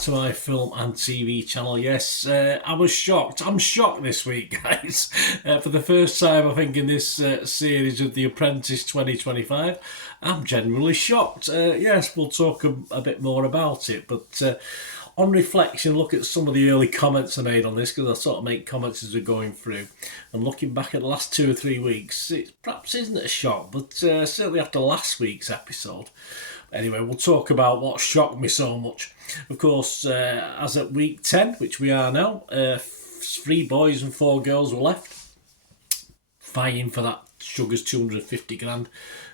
To my film and TV channel. Yes, I was shocked. I'm shocked this week, guys. For the first time, I think, in this series of The Apprentice 2025, I'm genuinely shocked. Yes, we'll talk a bit more about it, but on reflection, look at some of the early comments I made on this, because I sort of make comments as we're going through, and looking back at the last 2 or 3 weeks, it perhaps isn't a shock, but certainly after last week's episode. Anyway, we'll talk about what shocked me so much. Of course, as at week 10, which we are now, 3 boys and 4 girls were left, fighting for that Sugar's 250 grand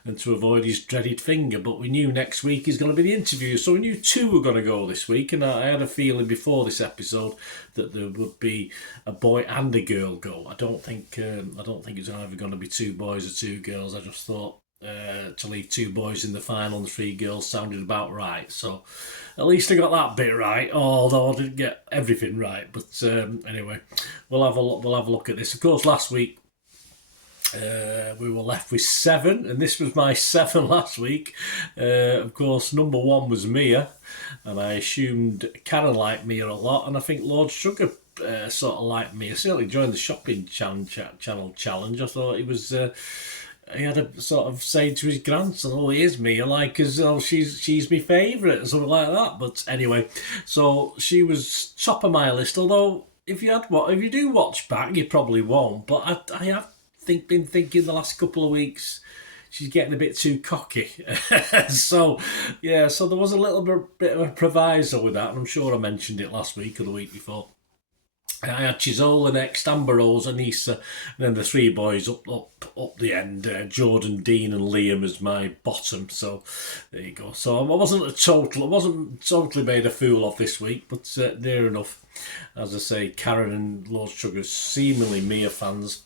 and to avoid his dreaded finger. But we knew next week is going to be the interview, so we knew 2 were going to go this week, and I had a feeling before this episode that there would be a boy and a girl go. I don't think it's either going to be 2 boys or 2 girls. I just thought to leave 2 boys in the final and 3 girls sounded about right. So at least I got that bit right, although I didn't get everything right. But anyway, we'll have a look at this. Of course, last week we were left with 7, and this was my 7 last week. Of course, number 1 was Mia, and I assumed Karen liked Mia a lot, and I think Lord Sugar sort of liked Mia. Certainly during the shopping channel challenge, I thought he was. He had a sort of say to his grandson, "Oh, here's Mia, like, as oh, she's my favourite," or something like that. But anyway, so she was top of my list. Although if you do watch back, you probably won't. But I have been thinking the last couple of weeks she's getting a bit too cocky. So there was a little bit of a proviso with that, and I'm sure I mentioned it last week or the week before. I had Chisola next, Amber Rose, Anissa, and then the 3 boys up the end, Jordan, Dean and Liam as my bottom. So there you go. So I wasn't totally made a fool of this week, but near enough. As I say, Karen and Lord Sugar, seemingly Mia fans.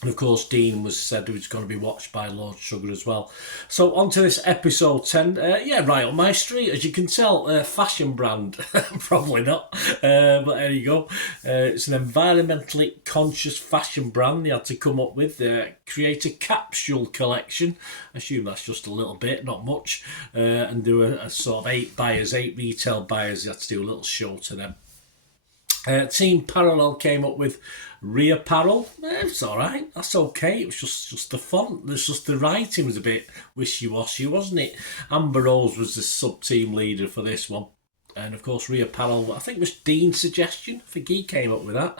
And of course, Dean was said he was going to be watched by Lord Sugar as well. So on to this episode 10. Right on my street, as you can tell, fashion brand. Probably not, but there you go. It's an environmentally conscious fashion brand they had to come up with. Create a capsule collection. I assume that's just a little bit, not much. And do a sort of 8 retail buyers. They had to do a little show to them. Team Parallel came up with Reapparel. It's alright, that's okay. It was just the font, it's just the writing was a bit wishy-washy, wasn't it? Amber Rose was the sub-team leader for this one. And of course, Reapparel, I think it was Dean's suggestion. I think he came up with that.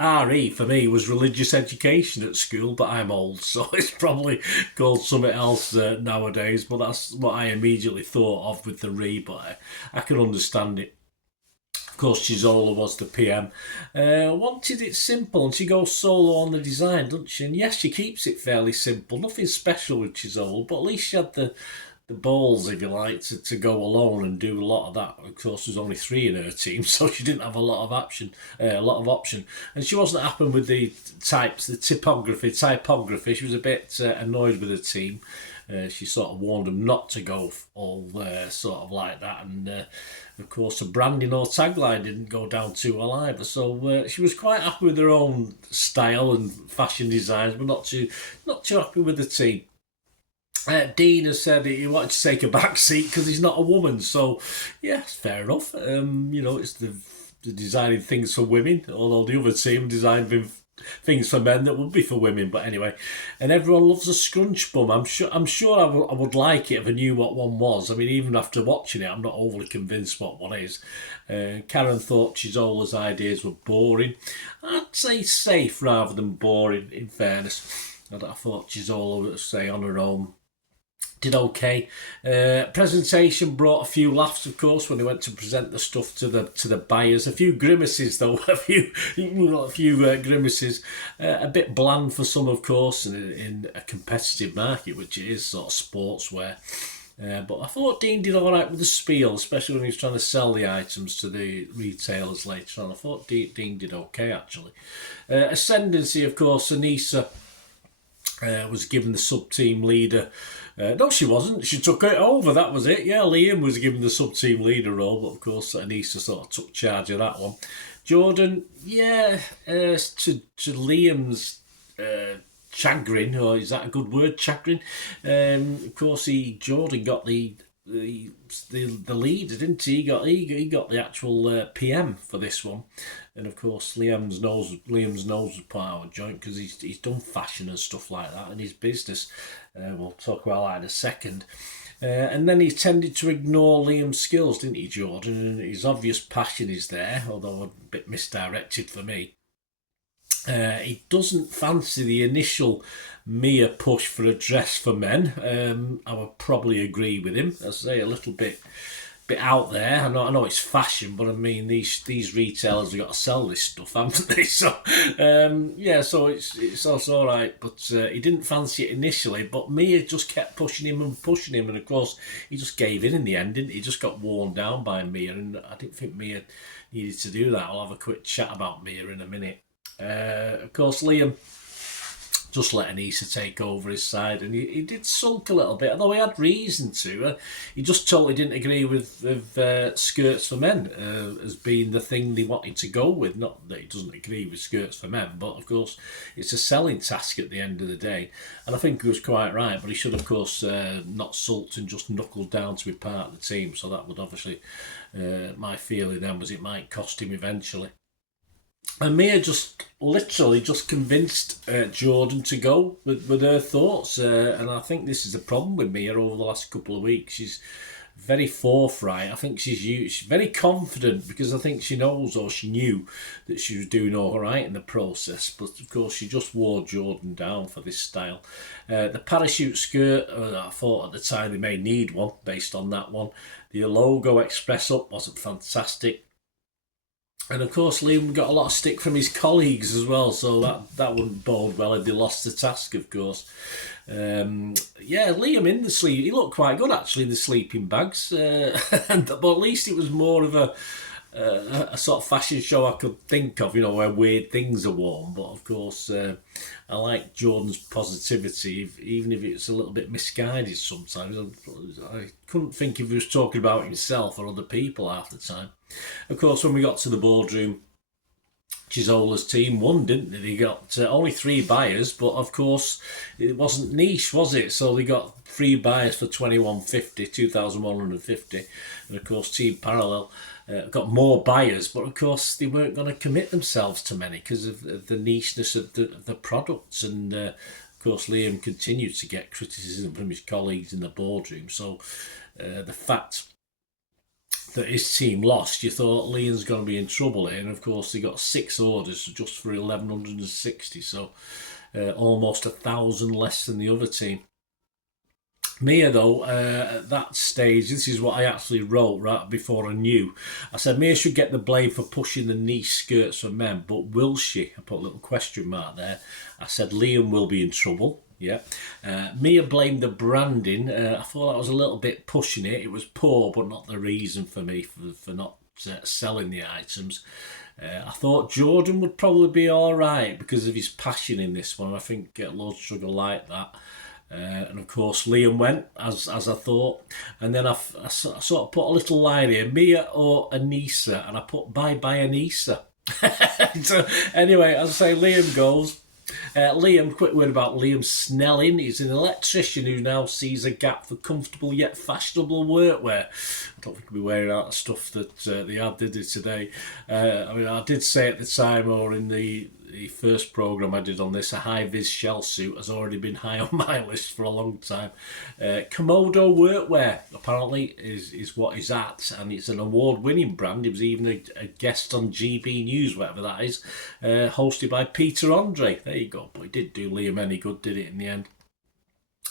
RE for me was religious education at school, but I'm old, so it's probably called something else nowadays. But that's what I immediately thought of with the Re, but I can understand it. Of course, Chisola was the PM. Wanted it simple, and she goes solo on the design, doesn't she? And yes, she keeps it fairly simple. Nothing special with Chisola, but at least she had the balls, if you like, to go alone and do a lot of that. Of course, there's only 3 in her team, so she didn't have a lot of option. And she wasn't happy with the typography. She was a bit annoyed with the team. She sort of warned them not to go all sort of like that, and of course the branding or tagline didn't go down too well either. So she was quite happy with her own style and fashion designs, but not too happy with the team. Dean has said he wanted to take a back seat because he's not a woman. So yes, fair enough. It's the designing things for women, although the other team designed things for men that would be for women. But anyway, and everyone loves a scrunch bum. I'm sure I would like it if I knew what one was. I mean, even after watching it, I'm not overly convinced what one is. Karen thought Chisola's ideas were boring. I'd say safe rather than boring, in fairness. I thought Chisola would say on her own did okay. Presentation brought a few laughs, of course, when they went to present the stuff to the buyers. A few grimaces, though. a few grimaces. A bit bland for some, of course, in a competitive market, which it is, sort of sportswear. But I thought Dean did all right with the spiel, especially when he was trying to sell the items to the retailers later on. I thought Dean did okay, actually. Ascendancy, of course, Anissa was given the sub-team leader. No, she wasn't. She took it over. That was it. Yeah, Liam was given the sub-team leader role, but of course Anissa sort of took charge of that one. Jordan, yeah, to Liam's chagrin, or is that a good word, chagrin? Of course, Jordan got the lead, didn't he? He got the actual PM for this one, and of course Liam's nose was put out of joint because he's done fashion and stuff like that in his business. We'll talk about that in a second. And then he tended to ignore Liam's skills, didn't he, Jordan? And his obvious passion is there, although a bit misdirected for me. He doesn't fancy the initial Mia push for a dress for men. I would probably agree with him. I say a little bit out there. I know it's fashion, but I mean these retailers have got to sell this stuff, haven't they? So so it's also all right. But he didn't fancy it initially. But Mia just kept pushing him, and of course he just gave in the end, didn't he? He just got worn down by Mia, and I didn't think Mia needed to do that. I'll have a quick chat about Mia in a minute. Of course, Liam just let Anissa take over his side, and he did sulk a little bit, although he had reason to. He just totally didn't agree with skirts for men as being the thing they wanted to go with. Not that he doesn't agree with skirts for men, but of course it's a selling task at the end of the day, and I think he was quite right. But he should, of course, not sulked and just knuckled down to be part of the team. So that would obviously, my feeling then was it might cost him eventually. And Mia literally convinced Jordan to go with her thoughts. And I think this is a problem with Mia over the last couple of weeks. She's very forthright. I think she's very confident because I think she knows, or she knew, that she was doing all right in the process. But of course, she just wore Jordan down for this style. The parachute skirt, I thought at the time they may need one based on that one. The logo express up wasn't fantastic. And of course, Liam got a lot of stick from his colleagues as well, so that wouldn't bode well if they lost the task, of course. Liam in the sleep, he looked quite good actually in the sleeping bags, but at least it was more of a sort of fashion show I could think of, where weird things are worn. But of course, I like Jordan's positivity, even if it's a little bit misguided sometimes. I couldn't think if he was talking about himself or other people half the time. Of course, when we got to the boardroom, Chisola's team won, didn't they? They got only 3 buyers, but of course it wasn't niche, was it? So they got 3 buyers for 2,150, and of course Team Parallel got more buyers, but of course they weren't going to commit themselves to many because of the nicheness of the products, and of course Liam continued to get criticism from his colleagues in the boardroom. So the fact that his team lost, you thought Liam's going to be in trouble here, and of course they got 6 orders just for 1,160, so almost 1,000 less than the other team. Mia, though, at that stage, this is what I actually wrote right before I knew. I said Mia should get the blame for pushing the niche skirts for men, but will she? I put a little question mark there. I said Liam will be in trouble. Yeah. Mia blamed the branding. I thought that was a little bit pushing it. It was poor, but not the reason for me for not selling the items. I thought Jordan would probably be all right because of his passion in this one. I think Lord Struggle liked that. And of course Liam went as I thought, and then I sort of put a little line here, Mia or Anissa, and I put bye Anissa. So anyway, as I say, Liam goes. Liam, quick word about Liam Snelling. He's an electrician who now sees a gap for comfortable yet fashionable workwear. I don't think he'll be wearing out the stuff that they had, did it today? I did say at the time, or in the first programme I did on this, a high-vis shell suit has already been high on my list for a long time. Komodo Workwear, apparently, is what he's at, and it's an award-winning brand. He was even a guest on GB News, whatever that is, hosted by Peter Andre. There you go, but it didn't do Liam any good, did it, in the end?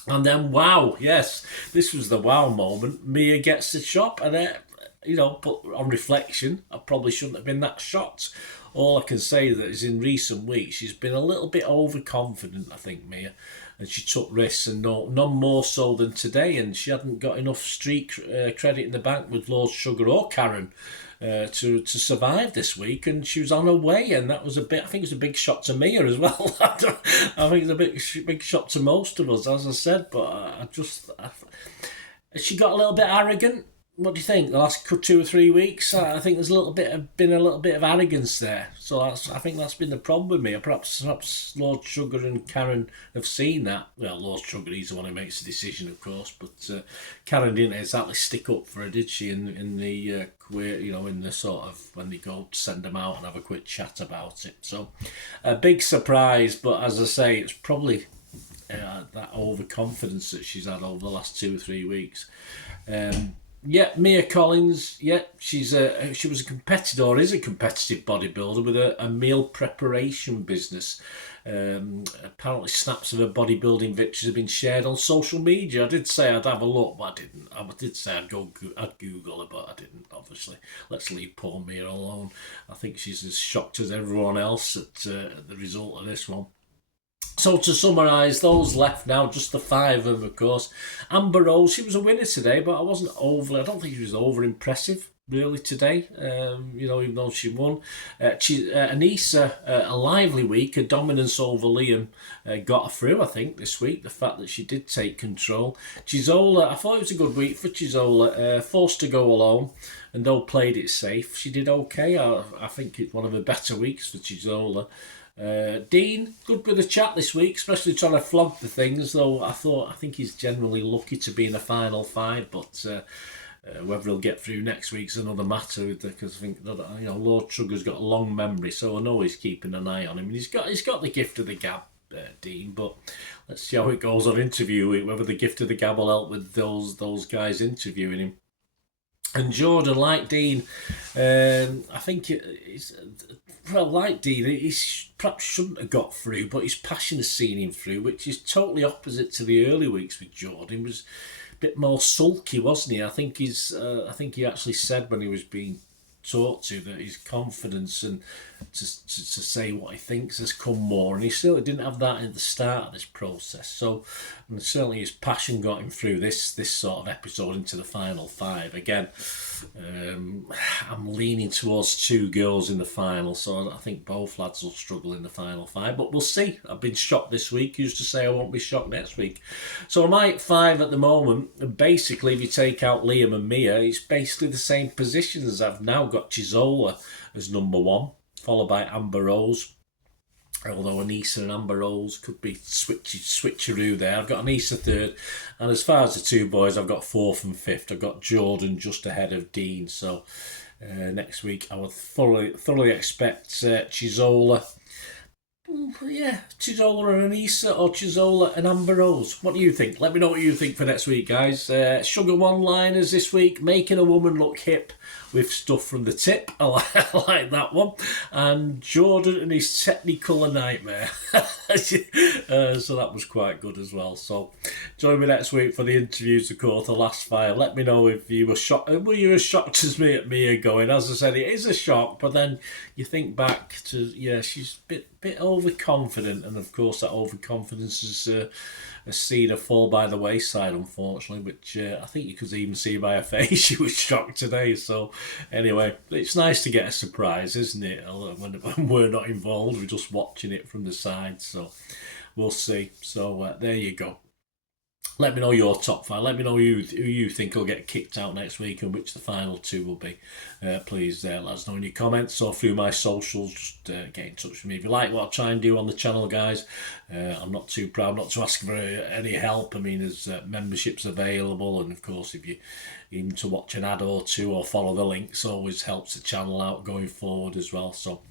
And then, wow, yes, this was the wow moment. Mia gets the shop, and but on reflection, I probably shouldn't have been that shocked. all I can say that is in recent weeks she's been a little bit overconfident, I think, Mia, and she took risks, and none more so than today, and she hadn't got enough street credit in the bank with Lord Sugar or Karen to survive this week, and she was on her way, and that was a bit. I think it was a big shock to Mia as well. I think it's a big shock to most of us, as I said. But she got a little bit arrogant. What do you think? The last 2 or 3 weeks, I think there's been a little bit of arrogance there. So I think that's been the problem with me. Perhaps Lord Sugar and Karen have seen that. Well, Lord Sugar, he's the one who makes the decision, of course, but Karen didn't exactly stick up for her, did she? In the in the sort of when they go to send them out and have a quick chat about it. So a big surprise, but as I say, it's probably that overconfidence that she's had over the last 2 or 3 weeks. Yeah, Mia Collins. Yeah, she was a competitor, or is a competitive bodybuilder with a meal preparation business. Apparently, snaps of her bodybuilding victories have been shared on social media. I did say I'd have a look, but I didn't. I did say I'd Google her, but I didn't. Obviously, let's leave poor Mia alone. I think she's as shocked as everyone else at the result of this one. So to summarise, those left now, just the 5 of them, of course. Amber Rose, she was a winner today, but I don't think she was over impressive, really, today, even though she won. Anissa, a lively week, a dominance over Liam got her through, I think, this week, the fact that she did take control. Chizola, I thought it was a good week for Chizola, forced to go alone, and though played it safe, she did okay. I think it's one of the better weeks for Chizola. Dean, good with the chat this week, especially trying to flog the things, though I think he's generally lucky to be in a final 5, but whether he'll get through next week's another matter, because I think Lord Sugar's got a long memory, so I know he's keeping an eye on him. And he's got the gift of the gab, Dean, but let's see how it goes on interview week, whether the gift of the gab will help with those guys interviewing him. And Jordan, like Dean, I think like Dean, he perhaps shouldn't have got through, but his passion has seen him through, which is totally opposite to the early weeks with Jordan. He was a bit more sulky, wasn't he? I think he actually said when he was being talked to that his confidence and to say what he thinks has come more, and he certainly didn't have that at the start of this process. So, and certainly his passion got him through this sort of episode into the final 5. Again, I'm leaning towards 2 girls in the final, so I think both lads will struggle in the final 5, but we'll see. I've been shocked this week. Who's to say I won't be shocked next week? So I'm at 5 at the moment, and basically if you take out Liam and Mia, it's basically the same positions. I've now got Chizola as number 1, followed by Amber Rose, although Anissa and Amber Rose could be switcheroo there. I've got Anissa 3rd, and as far as the 2 boys, I've got 4th and 5th. I've got Jordan just ahead of Dean. So next week I would thoroughly expect Chizola. Yeah, Chizola and Anissa, or Chizola and Amber Rose. What do you think? Let me know what you think for next week, guys. Sugar one-liners this week, making a woman look hip with stuff from the tip. I like that one. And Jordan and his Technicolor nightmare. So that was quite good as well. So join me next week for the interviews, of course, the last 5. Let me know if you were shocked. Were you as shocked as me at Mia going? As I said, it is a shock, but then you think back to, she's a bit overconfident, and of course that overconfidence has seen her fall by the wayside, unfortunately, which I think you could even see by her face. She was shocked today. So anyway, it's nice to get a surprise, isn't it, when we're not involved, we're just watching it from the side. So we'll see. So there you go. Let me know your top 5. Let me know who you think will get kicked out next week and which the final 2 will be. Please let us know in your comments or through my socials. Just get in touch with me. If you like what I try and do on the channel, guys, I'm not too proud not to ask for any help. I mean, there's memberships available, and of course, if you even to watch an ad or 2 or follow the links, always helps the channel out going forward as well. So,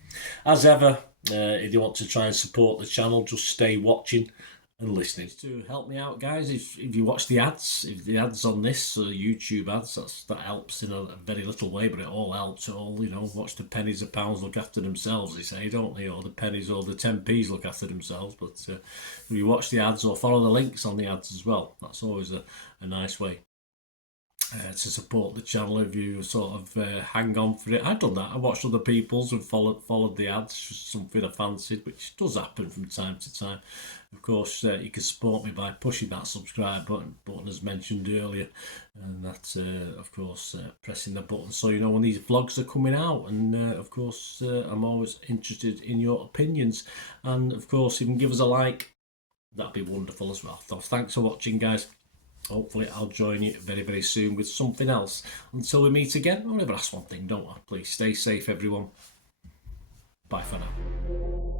as ever, if you want to try and support the channel, just stay watching and listening. To help me out, guys, if you watch the ads, if the ads on this YouTube ads, that helps in a very little way, but it all helps. It all, watch the pennies and pounds look after themselves, they say, don't they? Or the pennies or the 10p's look after themselves. But if you watch the ads or follow the links on the ads as well, that's always a nice way. to support the channel if you sort of hang on for it. I've done that. I watched other people's and followed the ads, just something I fancied, which does happen from time to time. Of course, you can support me by pushing that subscribe button as mentioned earlier, and that's of course pressing the button so you know when these vlogs are coming out. And of course, I'm always interested in your opinions, and of course, you can give us a like. That'd be wonderful as well. So thanks for watching, guys. Hopefully I'll join you very, very soon with something else. Until we meet again, I'll never ask one thing, don't I? Please stay safe, everyone. Bye for now.